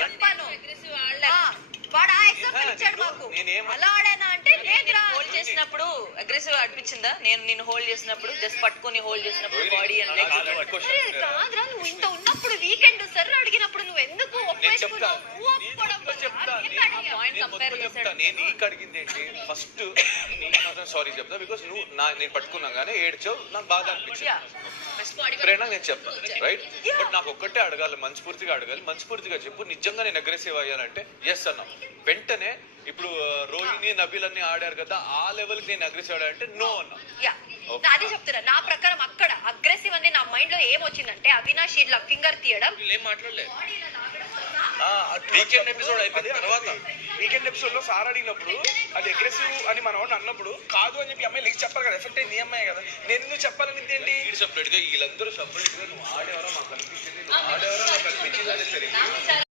చెప్పాను వాడు ఆ ఎగ్జాంపుల్ ఇచ్చాడు మాకు. అలా ఆడానా అంటే లేదురా. హోల్డ్ చేసినప్పుడు అగ్రెసివ్ అనిపించిందా? నేను నిన్ను హోల్డ్ చేసినప్పుడు, జస్ట్ పట్టుకొని హోల్డ్ చేసినప్పుడు బాడీ అండ్ లెగ్స్. కాదురా, నువ్వు ఇంత ఉన్నప్పుడు వీకెండ్ సర్ అడిగినప్పుడు నువ్వు ఎందుకు ఒప్పేసుకున్నావు? నేను నీకు అడిగింది ఏంటి ఫస్ట్, సారీ చెప్తా బికాస్ నువ్వు నేను పట్టుకున్నా కానీ ఏడ్చావు, నాకు బాగా అనిపించింది. ఇప్పుడైనా నేను చెప్తాను రైట్, బట్ నాకు ఒక్కటే అడగాలి, మనస్ఫూర్తిగా అడగాలి. మనస్ఫూర్తిగా చెప్పు, నిజంగా నేను అగ్రెసివ్ అయ్యానంటే ఎస్ అన్నా. వెంటనే ఇప్పుడు రోహిణి నబీల్ అన్ని ఆడారు కదా, ఆ లెవెల్ కి నేను అగ్రెసివ్ ఆడానంటే నో అన్నా. అదే చెప్తున్నా. నా ప్రకారం అక్కడ అగ్రెసివ్ అని నా మైండ్ లో ఏమొచ్చిందంటే అవినాష్ ఇట్లా ఫింగర్ తీయడం. ఏం మాట్లాడలేదు. వీకెండ్ ఎపిసోడ్ అయిపోయిన తర్వాత వీకెండ్ ఎపిసోడ్ లో సార్ అడిగినప్పుడు అది అగ్రెసివ్ అని మన వాడిని అన్నప్పుడు కాదు అని చెప్పి అమ్మాయి లెక్కి చెప్పాలి కదా, ఎఫెక్ట్ అయింది అమ్మాయి కదా. నేను ఎందుకు చెప్పాలని ఏంటి సపరేట్ గా వీళ్ళందరూ సపరేట్ గా నువ్వు ఆడేవారో మాకు కనిపించింది, నువ్వు ఆడేవారో నాకు కనిపించింది.